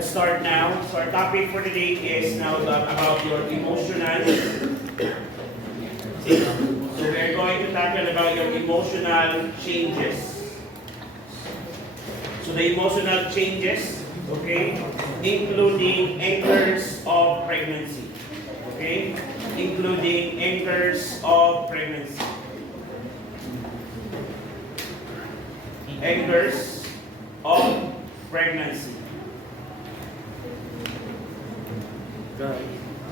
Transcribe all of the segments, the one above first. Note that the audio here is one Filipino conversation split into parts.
let's start now. So our topic for today is now about your emotional. So we're going to tackle about your emotional changes. So the emotional changes, okay, including anchors of pregnancy. Okay, including anchors of pregnancy. Anchors of pregnancy.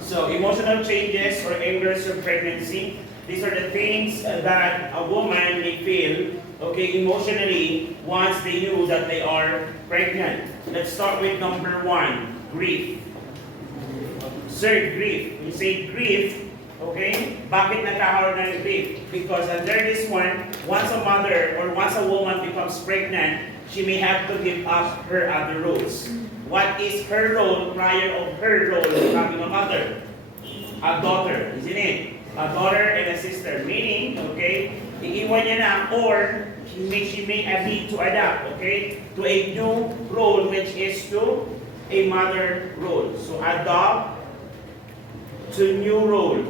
So emotional changes or anchors of pregnancy, these are the things that a woman may feel, okay, emotionally once they knew that they are pregnant. Let's start with number one, grief. Sir, grief. When you say grief, okay, bakit nagkakaroon ng grief? Because under this one, once a mother or once a woman becomes pregnant, she may have to give up her other roles. What is her role prior of her role becoming a mother? A daughter, isn't it? A daughter and a sister. Meaning, okay, iiwan niya na or she may need to adapt, okay, to a new role which is to a mother role. So adopt to new role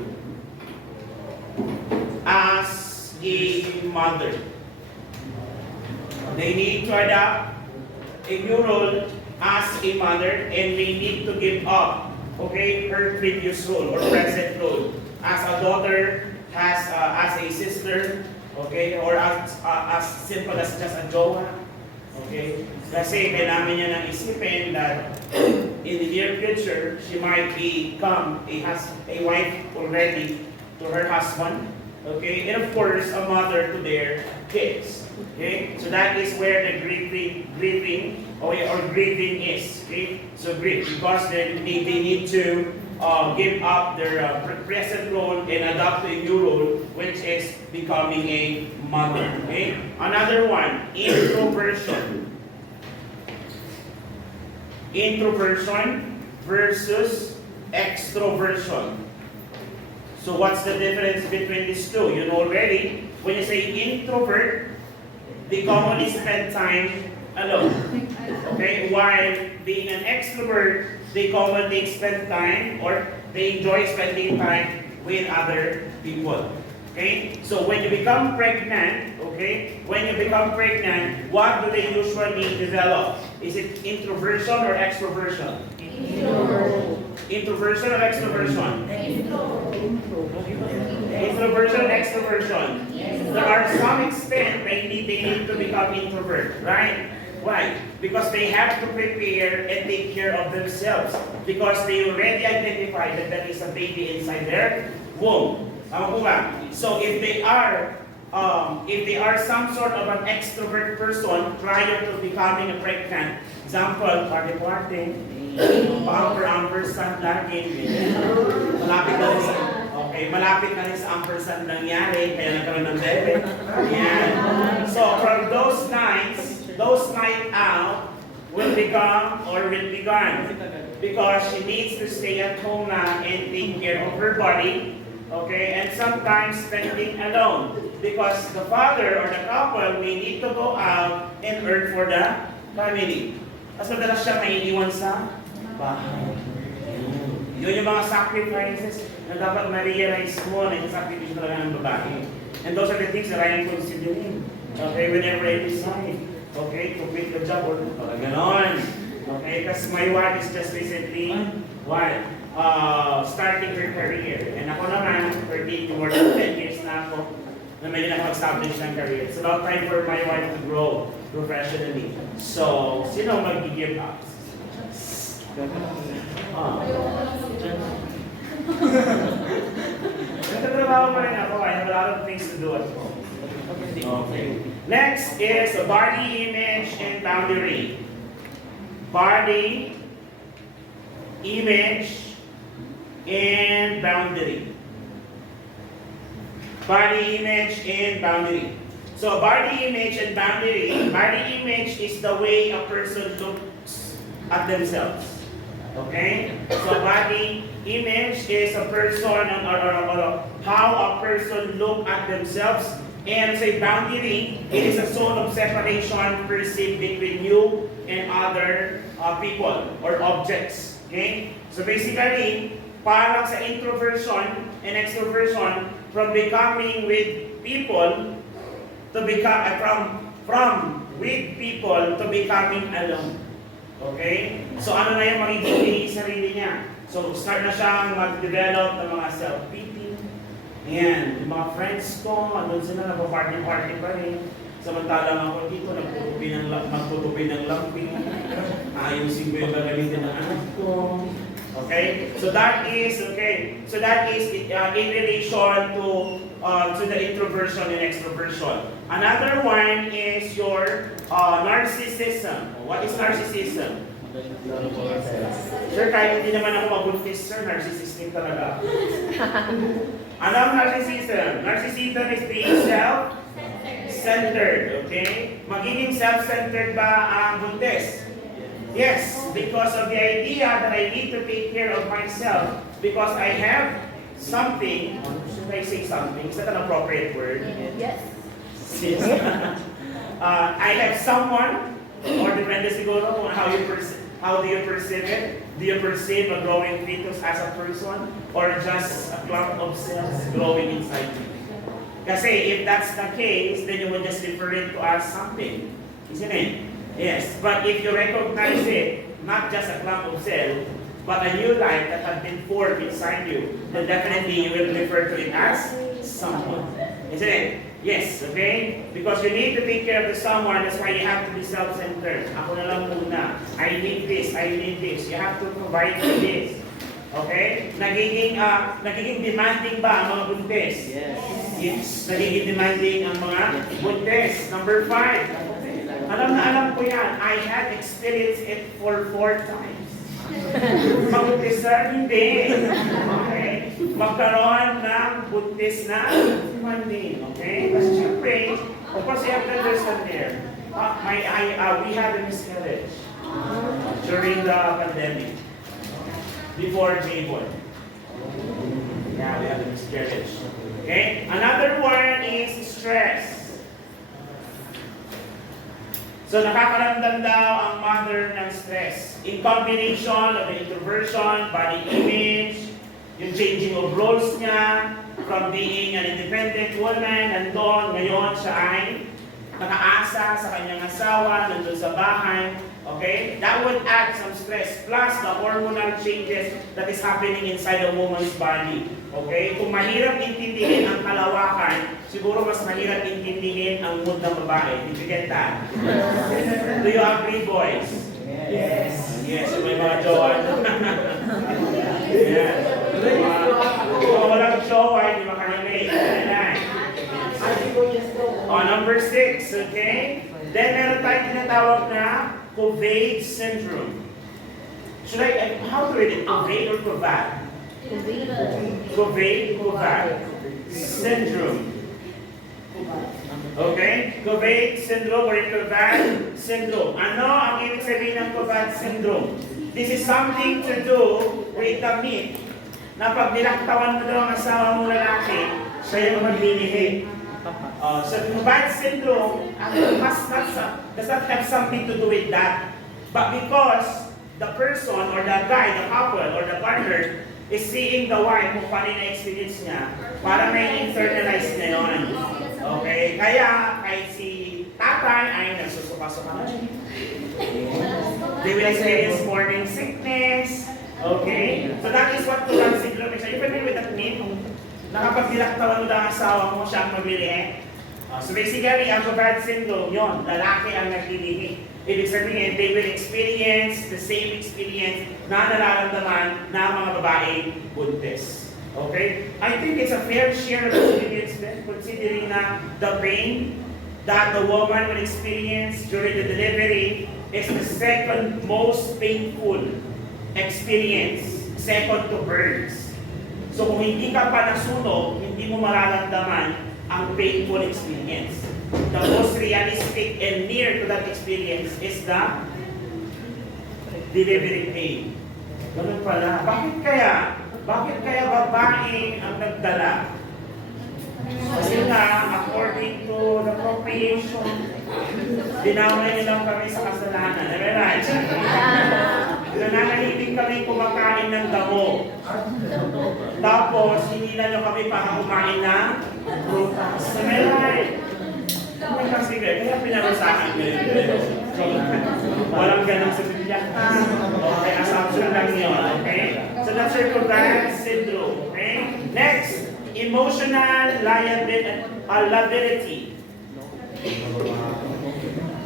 as a mother. They need to adapt a new role as a mother, and they need to give up, okay, her previous role or present role as a daughter, as a sister, okay, or as simple as just a jowa, okay. Kasi kailangan niya nang isipin that in the near future she might become a wife already to her husband, okay, and of course a mother to their kids. Okay, so that is where the grieving or grieving is. Okay, so grief because they need to give up their present role and adopt a new role, which is becoming a mother. Okay, another one, introversion. Introversion versus extroversion. So what's the difference between these two? You know already. When you say introvert, they commonly spend time alone. Okay? While being an extrovert, they commonly spend time or they enjoy spending time with other people. Okay? So when you become pregnant, okay, when you become pregnant, what do they usually develop? Is it introversion or extroversion? Introversion or extroversion? Introversion or extroversion? There are some extent they need to become introvert, right? Why? Because they have to prepare and take care of themselves. Because they already identified that there is a baby inside their womb. So if they are some sort of an extrovert person prior to becoming a pregnant, example, party-party, ampersand lagi, malapit na rin sa ampersand nangyari, kaya nagkaroon ng bebe. Yan. So from those nights out will become or will be gone because she needs to stay at home now and take care of her body, okay, and sometimes spending alone because the father or the couple may need to go out and earn for the family. Tapos madalas siya may iwan sa bahay. Yun yung mga sacrifices na dapat ma-realize mo na yung sacrifice talaga ng babae. And those are the things that I am considering. Okay, whenever I decide, okay, to quit the job or ganon. Okay, because my wife is just recently, starting her career. And ako naman, 13 more than 10 years na ako na may nakapag-establish ng career. It's about time for my wife to grow professionally. So, sino mag-give up? Nagtatrabaho pa rin ako. I have a lot of things to do at home. Okay. Next is body image and boundary. Body, image, and boundary. Body image and boundary. So body image and boundary. Body image is the way a person looks at themselves. Okay? So body image is a person or how a person look at themselves, And say boundary, it is a zone of separation perceived between you and other people or objects. Okay? So basically, parang sa introversion and extroversion, from becoming with people to become from with people to becoming alone. Okay? So ano na yung magiging sarili niya? So start na siyang mag-develop ng mga self-pity. Ayan, yung mga friends ko, andun sila, nagpa-party-party pa rin. Samantalang ako dito, magtutupi ng lamping. Ayusin ko yung gagamitin ng anak ko. Okay? So that is, in relation to the introversion and extroversion. Another one is your narcissism. What is narcissism? Sir, kahit hindi naman ako mabuntis, sir, narcissistic talaga. Ano ang narcissism? Narcissism is being self-centered, okay? Magiging self-centered ba ang buntis? Yes, because of the idea that I need to take care of myself because I have something. Should I say something? Is that an appropriate word? Yes. Yes. I have someone, or depende siguro kung how do you perceive it? Do you perceive a growing fetus as a person or just a clump of cells growing inside you? Kasi if that's the case, then you would just refer it to as something, isn't it? Yes, but if you recognize it, not just a clump of cells, but a new life that has been formed inside you, then definitely you will refer to it as someone. Isn't it? Yes, okay? Because you need to take care of the someone, that's why you have to be self-centered. Ako na lang muna. I need this, I need this. You have to provide for this. Okay? Nagiging demanding ba ang mga buntis? Yes. Yes. Nagiging demanding ang mga buntis. Number 5. Alam na alam ko yan. I had experienced it for 4 times. Mabuntis na? Hindi. Okay? Magkaroon ng buntis na demanding. Okay? Kasi syempre, of course you have to understand there. We had a miscarriage during the pandemic. Before J-Boy. Yeah, we had a miscarriage. Okay? Another one is stress. So nakakaramdam daw ang mother ng stress. In combination of the introversion, body image, yung changing of roles niya, from being an independent woman, nandun, ngayon siya ay nakaasa sa kanyang asawa, nandun sa bahay. Okay? That would add some stress. Plus the hormonal changes that is happening inside a woman's body. Okay? Kung mahirap intindihin ang kalawakan, siguro mas mahirap intindihin ang mood ng babae. Did you get that? Do you agree, boys? Yes. Yes, may mga jowa. Yeah. Kung walang jowa, hindi makarelate. Number 6, okay? Then meron tayong tinatawag na Covade syndrome. How to read it? Covade or Covade? Covade syndrome. Okay? Covade syndrome or Covade syndrome. Ano ang ibig sabihin ng Covade syndrome? This is something to do with the myth na pag nilaktawan mo daw ang asawa mong lalaki, siya yung maglilihi. So Covade syndrome does not have something to do with that. But because the person or the guy, the couple or the partner is seeing the wife kung paano na-experience niya, para may internalize na yun. Okay? Kaya kahit si tatay ay nagsusuka-suka na siya. They will experience morning sickness. Okay? So that is what Covade syndrome is. Are you familiar with that myth? Na kapag nilaktawan mo daw ang asawa mo, siya ang maglilihi. So basically, ang Covade syndrome, yun, lalaki ang naglilihi. Ibig sabihin, they will experience the same experience na nararamdaman ng mga babaeng buntis. Okay? I think it's a fair share of experience then, considering na the pain that the woman will experience during the delivery is the second most painful experience, second to birth. So kung hindi ka pa nasunog, hindi mo mararamdaman ang painful experience. The most realistic and near to that experience is the delivery pain. Ganun pala. Bakit kaya babae ang nagdala? Kasi nga, according to the procreation, dinamay nilang kami sa kasalanan. Right? Nananahimik kami kumakain ng damo. Tapos, hindi na nyo kami para kumain ng prutas. Right? Kasi kaya pinarusahan nyo yun. Walang ganang sa Biblia. Okay, assumption lang yun. Okay? So that's circumvention syndrome. Okay? Next, emotional liability.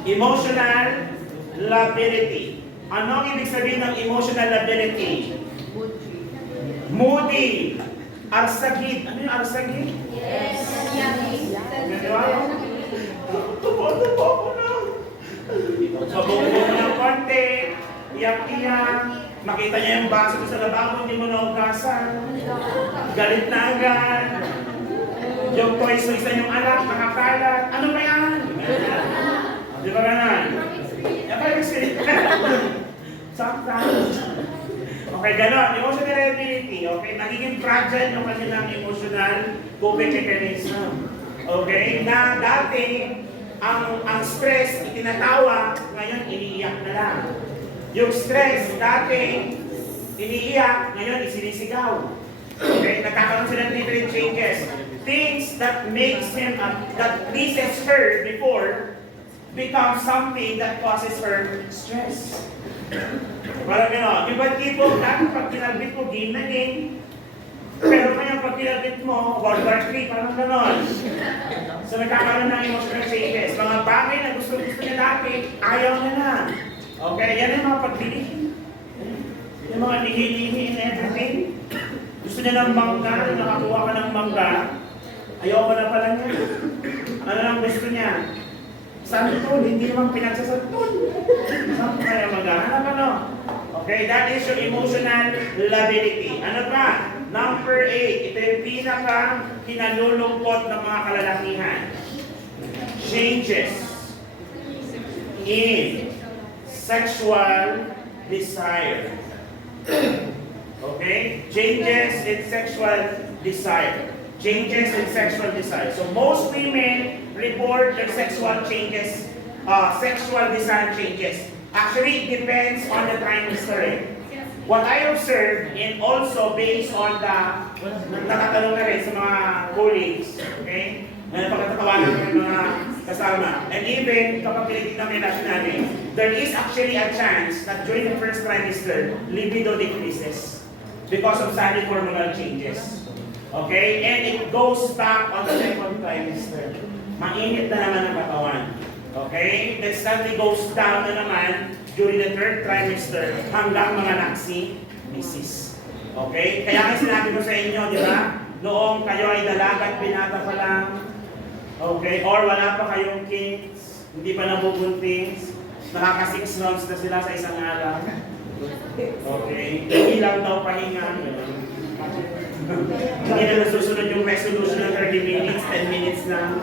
Emotional liability. Ano ang ibig sabihin ng emotional liability? Moody. Arsagid. Ano yung arsagid? Yes. Tupo ko na. Sabong-bong ng konti. Iyak-iyak. Makita niya yung baso ko sa lababo, hindi mo naugasan. Galit na agad. Yung toys mo isa yung anak, nakakalat. Ano ba yan? Di ba ganan? Yan pa yung experience. Sometimes. Okay, gano'n. Emotional liability. Okay, nagiging fragile yung kanilang emotional coping mechanism. Okay, na dati, ang stress itinatawa, ngayon iniiyak na lang. Yung stress dati, iniiyak, ngayon isinisigaw. Okay, nagkakaroon sila ng different changes. Things that makes him, that pleases her before, become something that causes her stress. Parang gano'n. Yung ba't tipo, dati pag kinalbit ko, game na game. Pero ngayon pag kinalbit mo, World War III, parang gano'n. So nagkakaroon ng emotional changes. Mga bagay na gusto-gusto niya dati, ayaw niya na. Okay, yan yung mga pagbili. Yung mga lihi-lihi and everything. Gusto niya ng mangga, nakakuha ka ng mangga, ayaw ka na pala niya. Ano lang gusto niya? Santol, hindi naman pinagsasantol. Saan kaya maghahanap ano? Okay, that is your emotional liability. Ano pa? Number 8, ito yung pinaka-kinalulungkot ng mga kalalakihan. Changes in sexual desire. Okay? Changes in sexual desire. Changes in sexual desire. So most women report their sexual changes, sexual desire changes. Actually, it depends on the trimester. What I observed, and also based on the, nakatanong na rin sa mga colleagues, okay? Pagkatatawanan ng mga kasama. And even kapag tinitignan ng relasyon natin, there is actually a chance that during the first trimester, libido decreases because of sudden hormonal changes. Okay? And it goes back on the second trimester. Mainit na naman ang katawan. Okay? Then suddenly goes down na naman during the third trimester hanggang mga naksi, misis. Okay? Kaya nga sinabi ko sa inyo, di ba? Noong kayo ay dalaga at binata pa lang, okay? Or wala pa kayong kids, hindi pa nabubuntis, nakaka 6 months na sila sa isang araw. Okay? Hindi lang daw pahinga. Hindi na nasusunod yung resolution ng 30 minutes, 10 minutes na.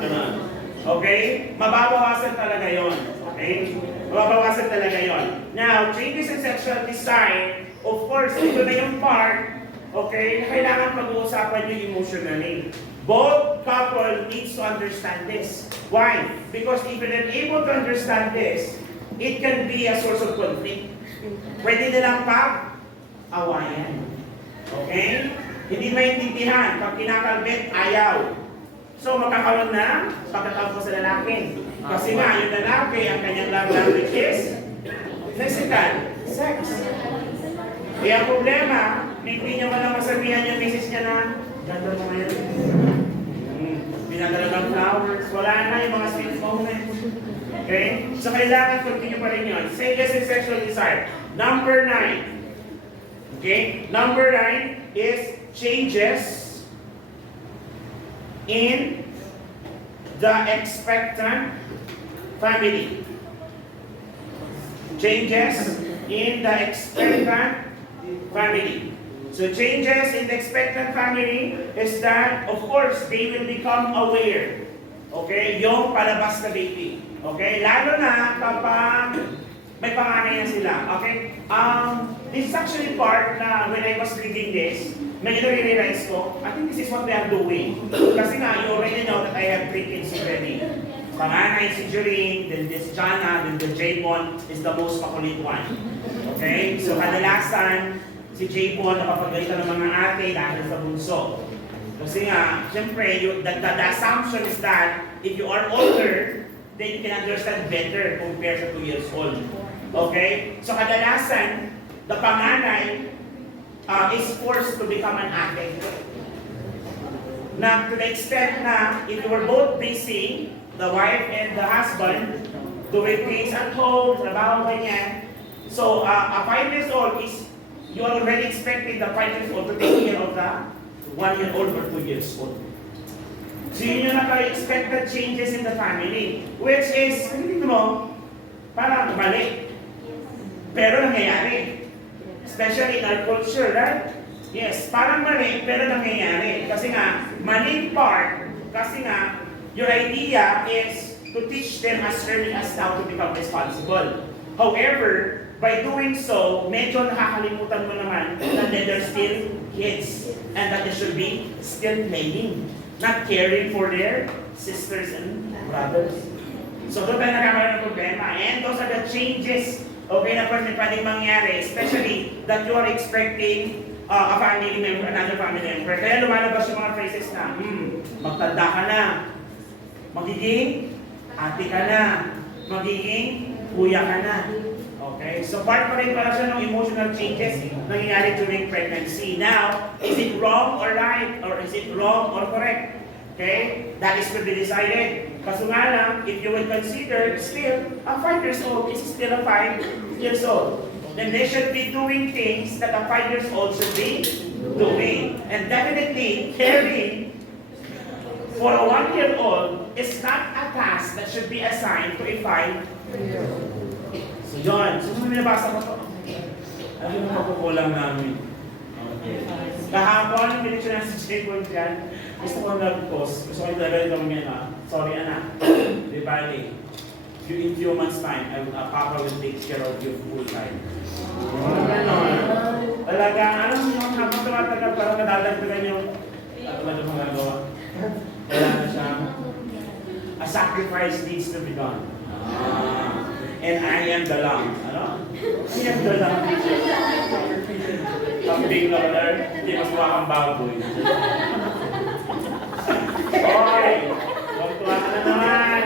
Okay? Mababawasan talaga yon. Okay? Mababawasan talaga yon. Now, changes in sexual desire, of course, ito na yung part, okay, na kailangan pag-uusapan nyo emotionally. Both couple needs to understand this. Why? Because if you're not able to understand this, it can be a source of conflict. Pwede nilang pag-awayan. Okay? Hindi maintindihan. Pag kinakalbit, ayaw. So, magkakaroon na pagkatawag ko sa lalaki. Kasi nga, yung lalaki, ang kanyang love language is physical, sex. Kaya ang problema, hindi niya walang masabihan yung misis niya na, ganda mo ngayon. Pinadala ng flowers. Wala na yung mga sweet moments. Okay? So, kailangan continue pa rin yun. Changes in sexual desire. Number 9. Okay? Number 9 is changes in the expectant family. Changes in the expectant family. So changes in the expectant family is that, of course, they will become aware. Okay? Yung palabas na baby. Okay? Lalo na kapag may panganay na sila. Okay? This is actually part na when I was reading this, May nare-realize ko, I think this is what we are doing. Kasi nga, you already know that I have 3 kids already. Panganay si Julie, then this Jana, then the J-Bon is the most makulit one. Okay? So kadalasan, si J-Bon nakapagalitan ng mga ate dahil sa bunso. Kasi nga, siyempre, the assumption is that if you are older, then you can understand better compared to 2 years old. Okay? So kadalasan, the panganay is forced to become an ate. Na to the extent na if you were both busy, the wife and the husband, doing things at home, trabaho ganyan. So a 5 years old is, you are already expecting the 5 years old to take care of the 1 year old or 2 years old. So yun yung naka-expected changes in the family, which is, hindi mo, parang mali. Pero nangyayari. Especially in our culture, right? Yes, parang mali, pero nangyayari. Kasi nga, maling part, kasi nga, your idea is to teach them as early as now to become responsible. However, by doing so, medyo nakakalimutan mo naman that they're still kids and that they should be still playing, not caring for their sisters and brothers. So doon tayo nakakaroon ng problema. And those are the changes, okay, na pwedeng mangyari, especially that you are expecting a family member, another family member. Kaya lumalabas yung mga phrases na, magtanda ka na, magiging ate ka na, magiging kuya ka na. Okay? So part pa rin pala siya ng emotional changes nangyayari during pregnancy. Now, is it wrong or right? Or is it wrong or correct? Okay? That is to be decided. Kaso nga lang, if you will consider still, a 5 years old is still a 5 years old. Then they should be doing things that a 5 years old should be doing. And definitely, caring for a 1 year old is not a task that should be assigned to a 5-year-old. So yun, so nabasa ko to. Ano yung pagkukulang namin? Okay. Kahapon, pinityo na si Jacob dyan. Gusto ko nag-post. Gusto ko i-level kami yan. Sorry anak. Di bali. In few months time, Papa will take care of you full time. Talaga, ano yung habang tumatagal, parang nadadagdagan yung talaga magagawa. Kailangan siya, a sacrifice needs to be done. And I am the lamb. Ano? I am the lamb. Kambing lover, hindi mas kang baboy. Hoy! Tuwa ka na naman.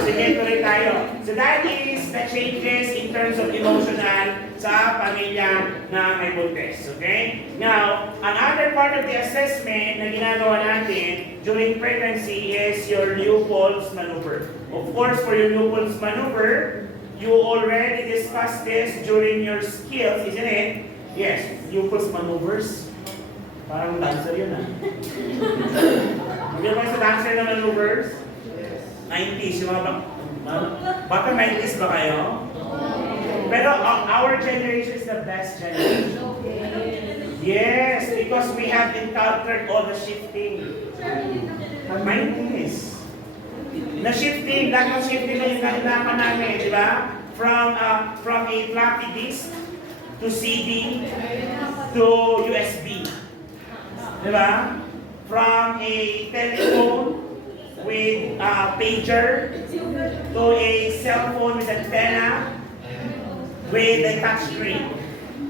Sige, tuloy tayo. So that is the changes in terms of emotional sa pamilya na may buntis. Okay? Now, another part of the assessment na ginagawa natin during pregnancy is your Leopolds maneuver. Of course, for your Leopolds maneuver, you already discussed this during your skills, isn't it? Yes, Leopolds maneuvers. Parang dancer yun Hindi ba sa dancer na maneuvers? 90s, yung mga baka 90s ba kayo? Pero our generation is the best generation. Yes, because we have encountered all the shifting. 90s. Na-shifting, lahat ng shifting na yung nahilakan namin, di ba? From a floppy disk to CD to USB. Di ba? From a telephone with a pager to a cell phone with antenna with a touch screen.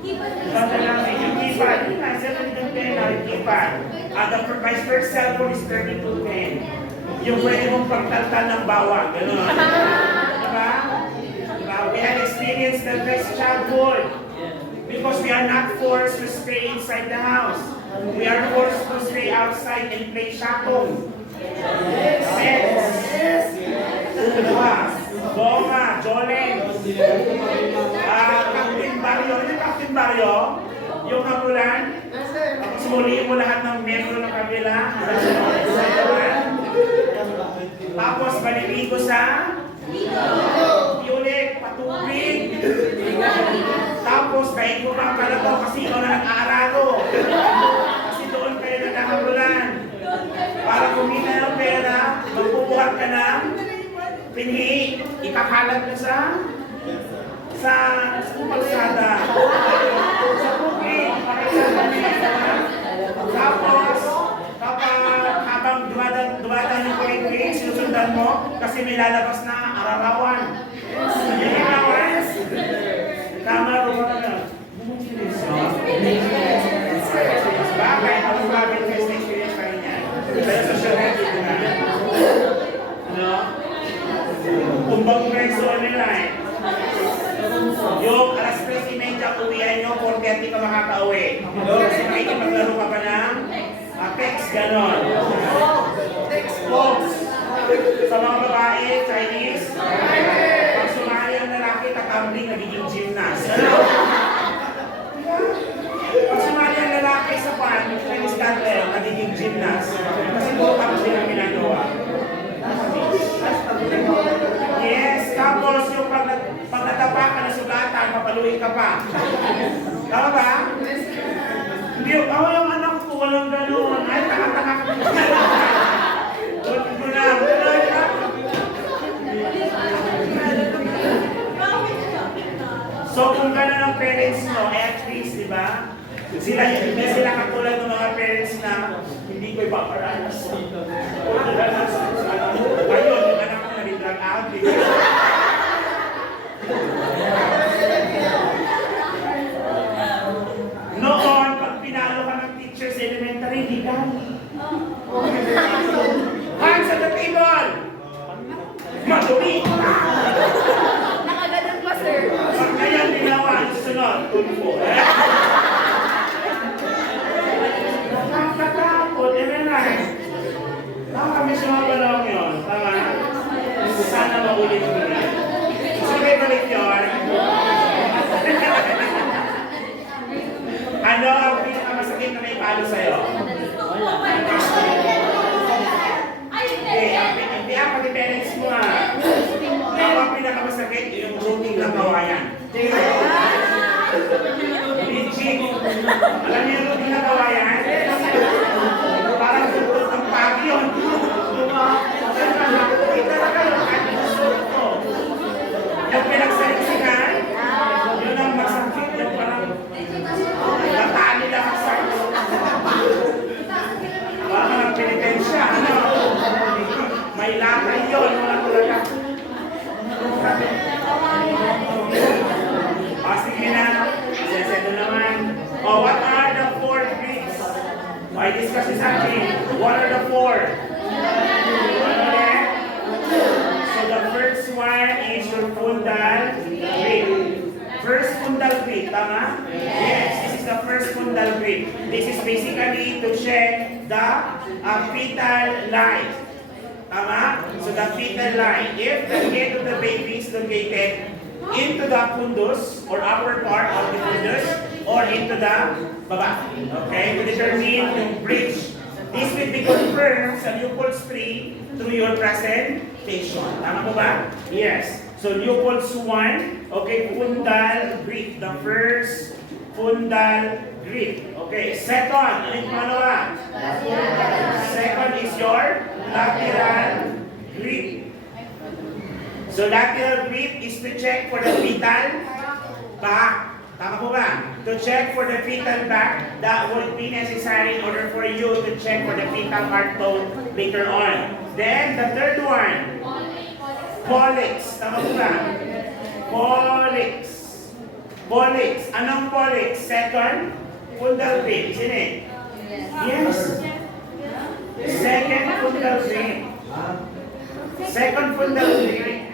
Yung keypad, cellphone with antenna, yung keypad. My first cell phone is 3210. Yung pwede mong pagtaltal ng bawang, gano'n. Diba? Diba? We had experienced the best childhood because we are not forced to stay inside the house. We are forced to stay outside and play shotgun. Yes. Diba? Goma, Jolen. Captain Barrio. Ano yung Captain Barrio? Yung hamulan. Tapos muliin mo lahat ng membro ng kabila. Tapos maliligo sa ulit, patubig. Tapos kahit mo pa pala to kasi ikaw na nag-aararo. Kasi doon kayo nagkakabulan. Para kumita ng pera, magpubuhat ka ng pinhi, ikakalat ka sa kalsada. Sa bukid, pakita sa Tapos, habang dumadaan yung kuling-kuling, sinusundan mo kasi may lalabas na ararawan. Yung arawan, tama ro mo na. Bakit? Ang bagay kasi experience pa rin yan. Pero social media na. Ano? Kumbang preso nila eh. Yung alas 3:30 uwian nyo, 4:30 ka makaka-uwi. Kasi maglaro ka pa ng text, ganon. Text box. Sa mga babae, Chinese, pag sumali ang lalaki, tatambling, nagiging gymnast. Ano? Pag sumali ang lalaki sa pan, Chinese cattle, nagiging gymnast. Kasi puro tambling ang ginagawa. Yes, tapos yung pag natapa ka na sugatan, papaluin ka pa. Tama ba? Hindi, yung anak ko, walang gano'n. Ay, taka-taka ka. Ito lang. So, kung gano'n ang parents mo, at least, di ba? Hindi sila katulad ng mga parents na hindi ko ipaparanas. Ayun, yung anak ko na-drag out. Noon, pag pinalo ka ng teacher sa elementary, legal. Hands on the table! Madumi! Nakaganon pa, sir. Pag kaya ginawa, sunod, tulpo. Nakakatakot, kami sumabalong yun. Tama? Sana maulit-ulit. Gusto kayo balik yun? Ano ang pinakamasakit na naipalo sa'yo? Hindi ang pati parents mo ha. Ano ang pinakamasakit? Yung routine ng kawayan. Legit. Alam niyo yung routine ng kawayan? Parang sulit ng pagi yun. Yung pinagsalisihan, yun ang masakit. Yung parang natali lang sa parang penitensya. May lakay yun. Wala talaga. Sige na. Siyasendo naman. What are the 4 Greeks? I discuss this actually. What are the 4? So the first one is your fundal grip. First fundal grip, tama? Yes, this is the first fundal grip. This is basically to check the fetal line. Tama? So the fetal line. If the head of the baby is located into the fundus or upper part of the fundus or into the baba. Okay? To determine yung bridge. This will be confirmed sa Leopolds 3 through your presentation. Tama po ba? Yes. So Leopolds 1, okay, fundal grip. The first fundal grip. Okay, second, ano yung pangalawa? Second is your lateral grip. So lateral grip is to check for the fetal back. Tama po ba? To check for the fetal back, that would be necessary in order for you to check for the fetal heart tone later on. Then the third one, pollex. Tama po ba? Pollex. Pollex. Anong pollex? Second, fundal grip, isn't it? Yes. Second fundal grip. Second fundal grip.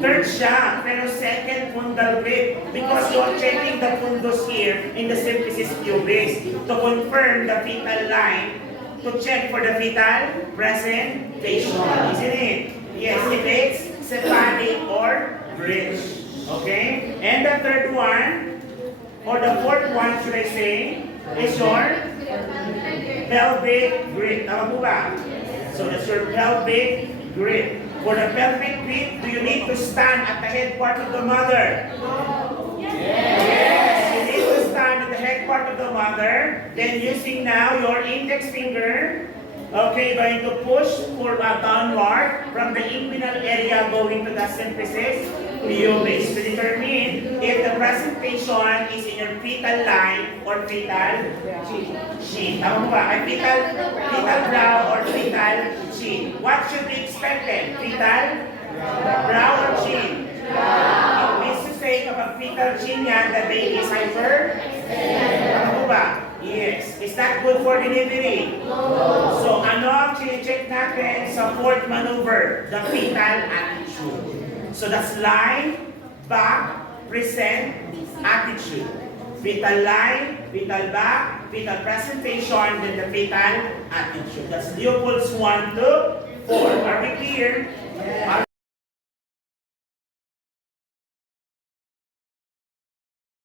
Third siya, pero second fundal grip because you are checking the fundus here in the symphysis pubis to confirm the fetal line, to check for the fetal presentation, isn't it? Yes, if it's cephalic or bridge. Okay? And the third one, or the fourth one, should I say, is your pelvic grip. Tama po ba? So that's your pelvic grip. For the pelvic grip, do you need to stand at the head part of the mother? Yes! You need to stand at the head part of the mother. Then using now your index finger, okay, going to push for a downward from the inguinal area going to the symphysis Pleomates to determine if the presentation is in your fetal line or fetal chin. Tama mo ba? Ay fetal brow or fetal chin. What should be expected? Fetal brow or chin? It means to say kapag fetal chin yan, the baby is hyper. Tama mo ba? Yes. Is that good for delivery? So ano ang chine-check natin sa fourth maneuver? The fetal attitude. So that's line, back, present, attitude. Fetal line, fetal back, fetal presentation, then the fetal attitude. That's Leopolds 1 to 4. Are we clear?